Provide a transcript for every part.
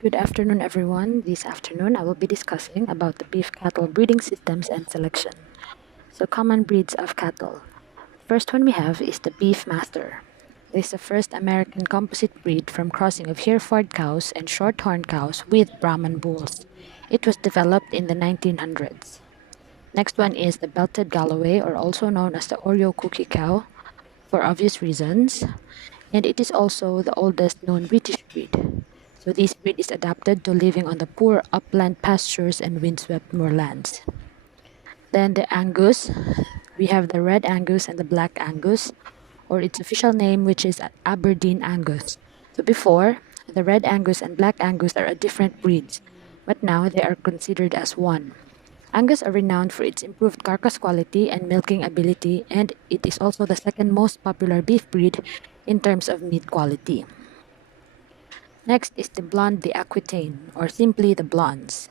Good afternoon, everyone. This afternoon, I will be discussing about the beef cattle breeding systems and selection. So, common breeds of cattle. First one we have is the Beef Master. This is the first American composite breed from crossing of Hereford cows and shorthorn cows with Brahman bulls. It was developed in the 1900s. Next one is the Belted Galloway, or also known as the Oreo cookie cow, for obvious reasons, and it is also the oldest known British breed. So this breed is adapted to living on the poor upland pastures and windswept moorlands. Then the Angus, we have the Red Angus and the Black Angus, or its official name, which is Aberdeen Angus. So before, the Red Angus and Black Angus are a different breeds, but now they are considered as one. Angus are renowned for its improved carcass quality and milking ability, and it is also the second most popular beef breed in terms of meat quality. Next is the Blonde d'Aquitaine, or simply the Blondes.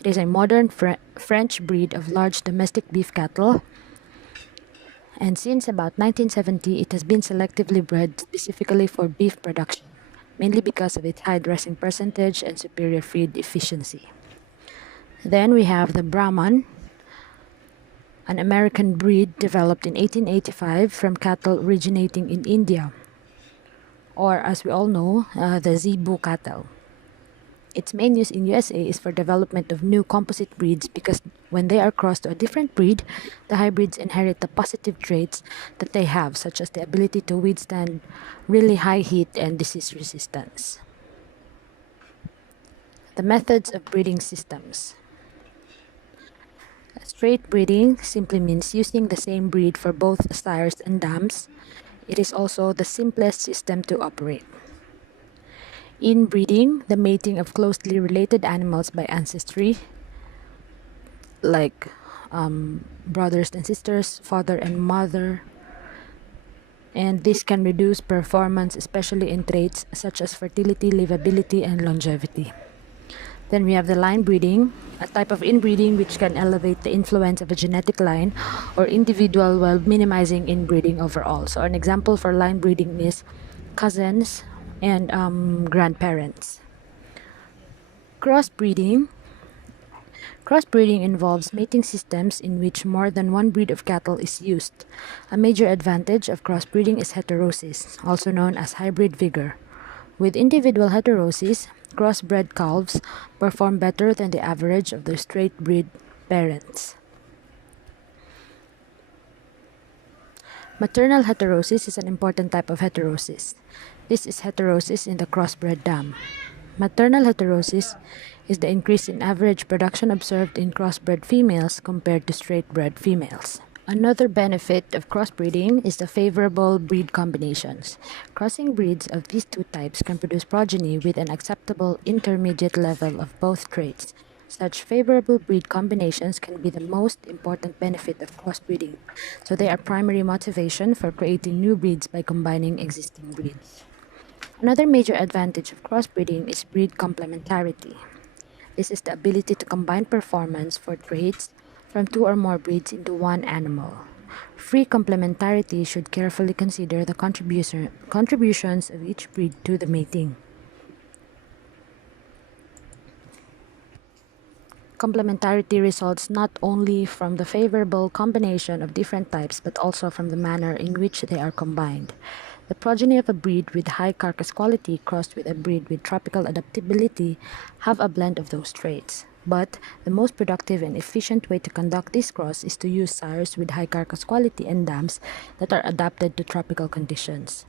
It is a modern French breed of large domestic beef cattle, and since about 1970, it has been selectively bred specifically for beef production, mainly because of its high dressing percentage and superior feed efficiency. Then we have the Brahman, an American breed developed in 1885 from cattle originating in India, or as we all know, the Zebu cattle. Its main use in USA is for development of new composite breeds because when they are crossed to a different breed, the hybrids inherit the positive traits that they have, such as the ability to withstand really high heat and disease resistance. The methods of breeding systems. Straight breeding simply means using the same breed for both sires and dams. It is also the simplest system to operate. Inbreeding, the mating of closely related animals by ancestry, like brothers and sisters, father and mother, and this can reduce performance, especially in traits such as fertility, livability, and longevity. Then we have the line breeding, a type of inbreeding which can elevate the influence of a genetic line or individual while minimizing inbreeding overall. So an example for line breeding is cousins and grandparents. Crossbreeding. Crossbreeding involves mating systems in which more than one breed of cattle is used. A major advantage of crossbreeding is heterosis, also known as hybrid vigor. With individual heterosis, crossbred calves perform better than the average of their straight breed parents. Maternal heterosis is an important type of heterosis. This is heterosis in the crossbred dam. Maternal heterosis is the increase in average production observed in crossbred females compared to straight-bred females. Another benefit of crossbreeding is the favorable breed combinations. Crossing breeds of these two types can produce progeny with an acceptable intermediate level of both traits. Such favorable breed combinations can be the most important benefit of crossbreeding, so they are primary motivation for creating new breeds by combining existing breeds. Another major advantage of crossbreeding is breed complementarity. This is the ability to combine performance for traits from two or more breeds into one animal. Free complementarity should carefully consider the contributions of each breed to the mating. Complementarity results not only from the favorable combination of different types but also from the manner in which they are combined. The progeny of a breed with high carcass quality crossed with a breed with tropical adaptability have a blend of those traits. But the most productive and efficient way to conduct this cross is to use sires with high carcass quality and dams that are adapted to tropical conditions.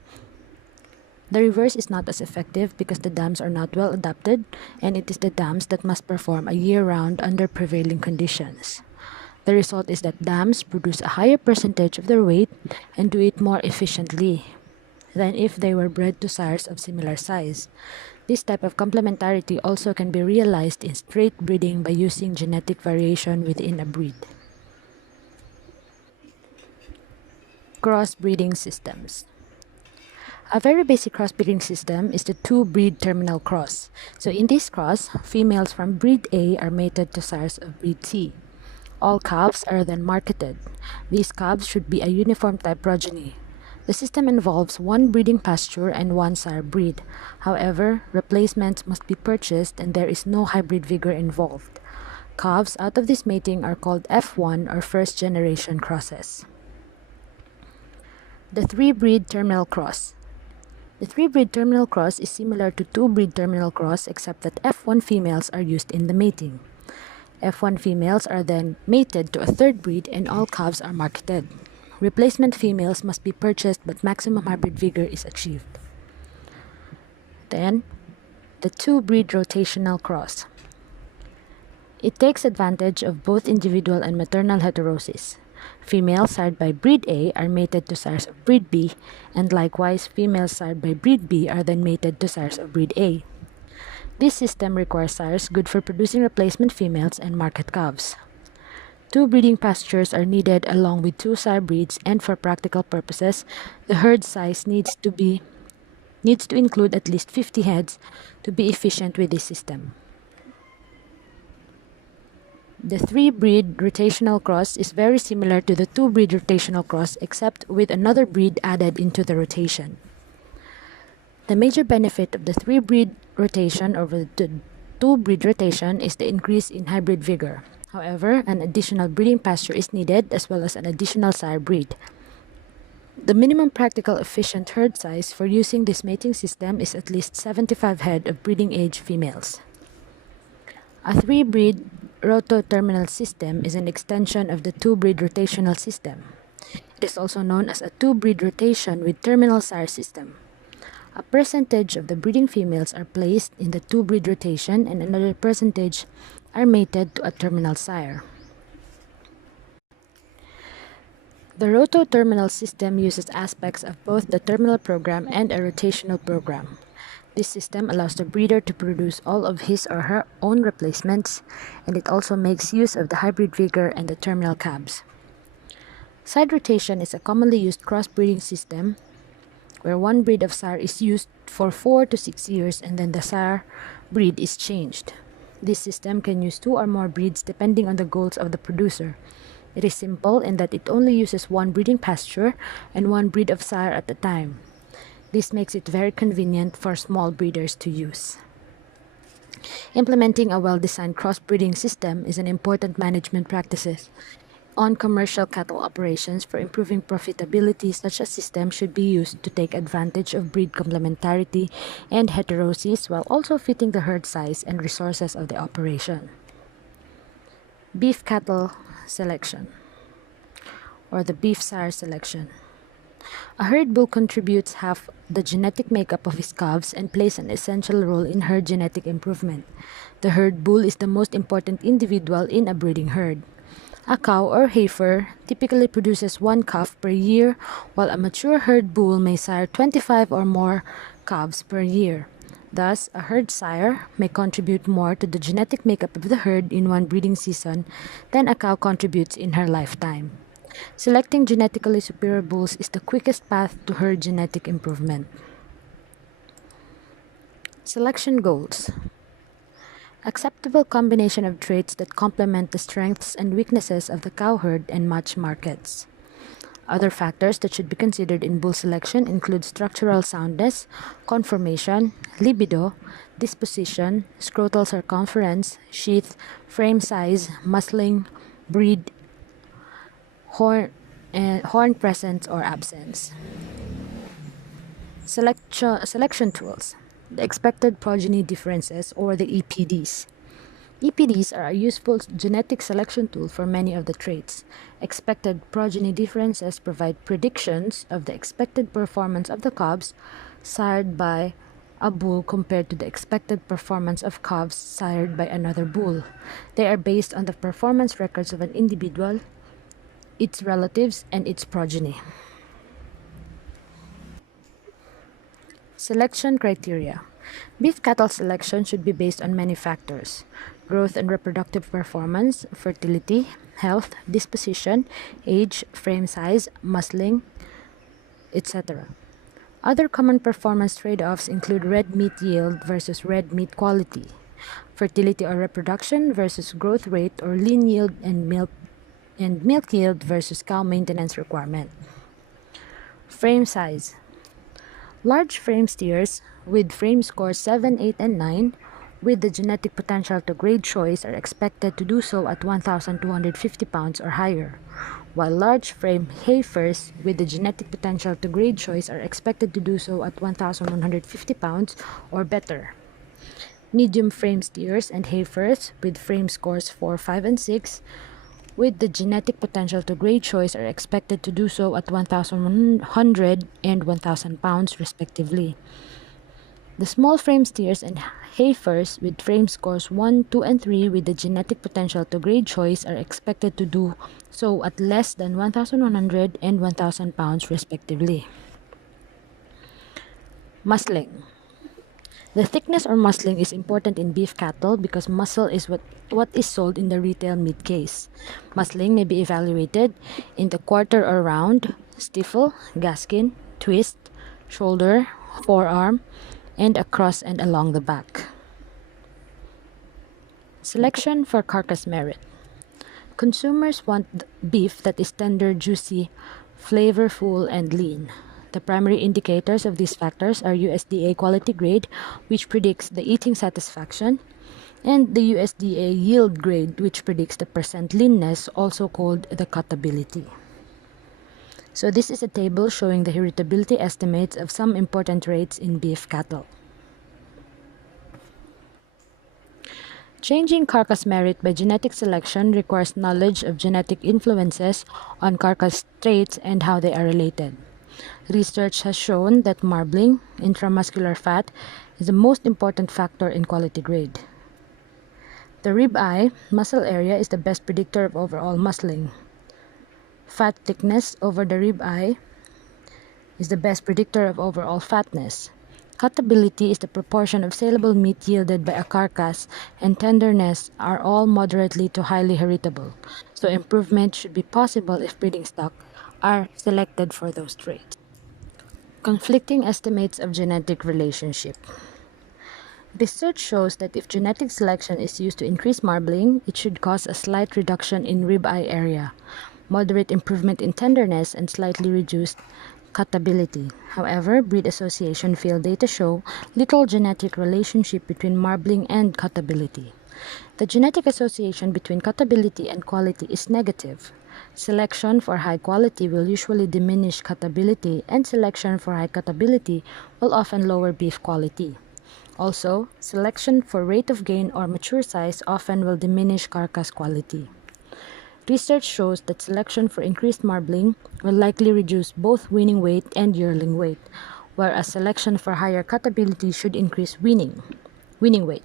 The reverse is not as effective because the dams are not well adapted, and it is the dams that must perform a year-round under prevailing conditions. The result is that dams produce a higher percentage of their weight and do it more efficiently than if they were bred to sires of similar size. This type of complementarity also can be realized in straight breeding by using genetic variation within a breed. Crossbreeding systems. A very basic crossbreeding system is the two-breed terminal cross. So in this cross, females from breed A are mated to sires of breed C. All calves are then marketed. These calves should be a uniform type progeny. The system involves one breeding pasture and one sire breed. However, replacements must be purchased and there is no hybrid vigor involved. Calves out of this mating are called F1 or first generation crosses. The three-breed terminal cross. The three-breed terminal cross is similar to two-breed terminal cross except that F1 females are used in the mating. F1 females are then mated to a third breed and all calves are marketed. Replacement females must be purchased but maximum hybrid vigor is achieved. Then, the two-breed rotational cross. It takes advantage of both individual and maternal heterosis. Females sired by breed A are mated to sires of breed B, and likewise females sired by breed B are then mated to sires of breed A. This system requires sires good for producing replacement females and market calves. Two breeding pastures are needed along with two sire breeds, and for practical purposes, the herd size needs to include at least 50 heads to be efficient with this system. The three-breed rotational cross is very similar to the two-breed rotational cross except with another breed added into the rotation. The major benefit of the three-breed rotation over the two-breed rotation is the increase in hybrid vigor. However, an additional breeding pasture is needed as well as an additional sire breed. The minimum practical efficient herd size for using this mating system is at least 75 head of breeding age females. A three-breed rototerminal system is an extension of the two-breed rotational system. It is also known as a two-breed rotation with terminal sire system. A percentage of the breeding females are placed in the two-breed rotation and another percentage are mated to a terminal sire. The rototerminal system uses aspects of both the terminal program and a rotational program. This system allows the breeder to produce all of his or her own replacements, and it also makes use of the hybrid vigor and the terminal calves. Side rotation is a commonly used crossbreeding system where one breed of sire is used for 4 to 6 years and then the sire breed is changed. This system can use 2 or more breeds depending on the goals of the producer. It is simple in that it only uses one breeding pasture and one breed of sire at a time. This makes it very convenient for small breeders to use. Implementing a well-designed crossbreeding system is an important management practice on commercial cattle operations. For improving profitability, such a system should be used to take advantage of breed complementarity and heterosis while also fitting the herd size and resources of the operation. Beef cattle selection, or the beef sire selection. A herd bull contributes half the genetic makeup of his calves and plays an essential role in herd genetic improvement. The herd bull is the most important individual in a breeding herd. A cow or heifer typically produces one calf per year, while a mature herd bull may sire 25 or more calves per year. Thus, a herd sire may contribute more to the genetic makeup of the herd in one breeding season than a cow contributes in her lifetime. Selecting genetically superior bulls is the quickest path to herd genetic improvement. Selection goals. Acceptable combination of traits that complement the strengths and weaknesses of the cow herd and match markets. Other factors that should be considered in bull selection include structural soundness, conformation, libido, disposition, scrotal circumference, sheath, frame size, muscling, breed, horn presence or absence. Selection tools. The expected progeny differences, or the EPDs. EPDs are a useful genetic selection tool for many of the traits. Expected progeny differences provide predictions of the expected performance of the calves sired by a bull compared to the expected performance of calves sired by another bull. They are based on the performance records of an individual, its relatives, and its progeny. Selection criteria. Beef cattle selection should be based on many factors: growth and reproductive performance, fertility, health, disposition, age, frame size, muscling, etc. Other common performance trade-offs include red meat yield versus red meat quality, fertility or reproduction versus growth rate or lean yield, and milk yield versus cow maintenance requirement. Frame size. Large frame steers with frame scores 7, 8, and 9 with the genetic potential to grade choice are expected to do so at 1,250 pounds or higher, while large frame Heifers with the genetic potential to grade choice are expected to do so at 1,150 pounds or better. Medium frame steers and Heifers with frame scores 4, 5, and 6 with the genetic potential to grade choice are expected to do so at 1,100 and 1,000 pounds respectively. The small frame steers and Heifers with frame scores 1, 2, and 3 with the genetic potential to grade choice are expected to do so at less than 1,100 and 1,000 pounds respectively. Muscling. The thickness or muscling is important in beef cattle because muscle is what is sold in the retail meat case. Muscling may be evaluated in the quarter or round, stifle, gaskin, twist, shoulder, forearm, and across and along the back. Selection for carcass merit. Consumers want beef that is tender, juicy, flavorful, and lean. The primary indicators of these factors are USDA quality grade, which predicts the eating satisfaction, and the USDA yield grade, which predicts the percent leanness, also called the cuttability. So this is a table showing the heritability estimates of some important traits in beef cattle. Changing carcass merit by genetic selection requires knowledge of genetic influences on carcass traits and how they are related. Research has shown that marbling, intramuscular fat, is the most important factor in quality grade. The rib eye muscle area is the best predictor of overall muscling. Fat thickness over the rib eye is the best predictor of overall fatness. Cuttability is the proportion of saleable meat yielded by a carcass, and tenderness are all moderately to highly heritable, so improvement should be possible if breeding stock are selected for those traits. Conflicting estimates of genetic relationship. Research shows that if genetic selection is used to increase marbling, it should cause a slight reduction in rib eye area, moderate improvement in tenderness, and slightly reduced cuttability. However, breed association field data show little genetic relationship between marbling and cuttability. The genetic association between cuttability and quality is negative. Selection for high quality will usually diminish cuttability, and selection for high cuttability will often lower beef quality. Also, selection for rate of gain or mature size often will diminish carcass quality. Research shows that selection for increased marbling will likely reduce both weaning weight and yearling weight, whereas selection for higher cuttability should increase weaning weight,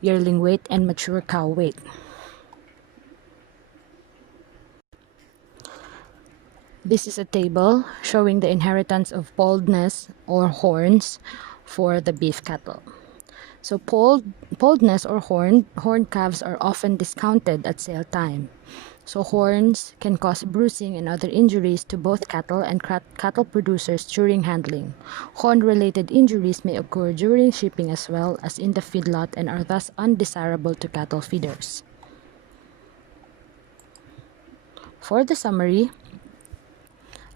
yearling weight, and mature cow weight. This is a table showing the inheritance of polledness or horns for the beef cattle. So polledness or horned calves are often discounted at sale time. So horns can cause bruising and other injuries to both cattle and cattle producers during handling. Horn-related injuries may occur during shipping as well as in the feedlot and are thus undesirable to cattle feeders. For the summary,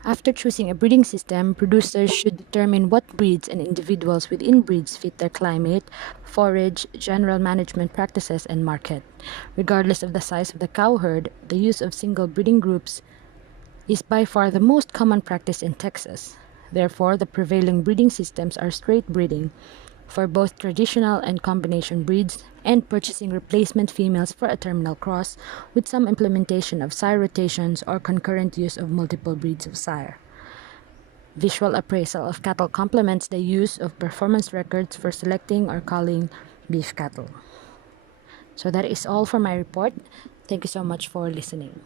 after choosing a breeding system, producers should determine what breeds and individuals within breeds fit their climate, forage, general management practices, and market. Regardless of the size of the cow herd, the use of single breeding groups is by far the most common practice in Texas. Therefore, the prevailing breeding systems are straight breeding for both traditional and combination breeds, and purchasing replacement females for a terminal cross with some implementation of sire rotations or concurrent use of multiple breeds of sire. Visual appraisal of cattle complements the use of performance records for selecting or culling beef cattle. So that is all for my report. Thank you so much for listening.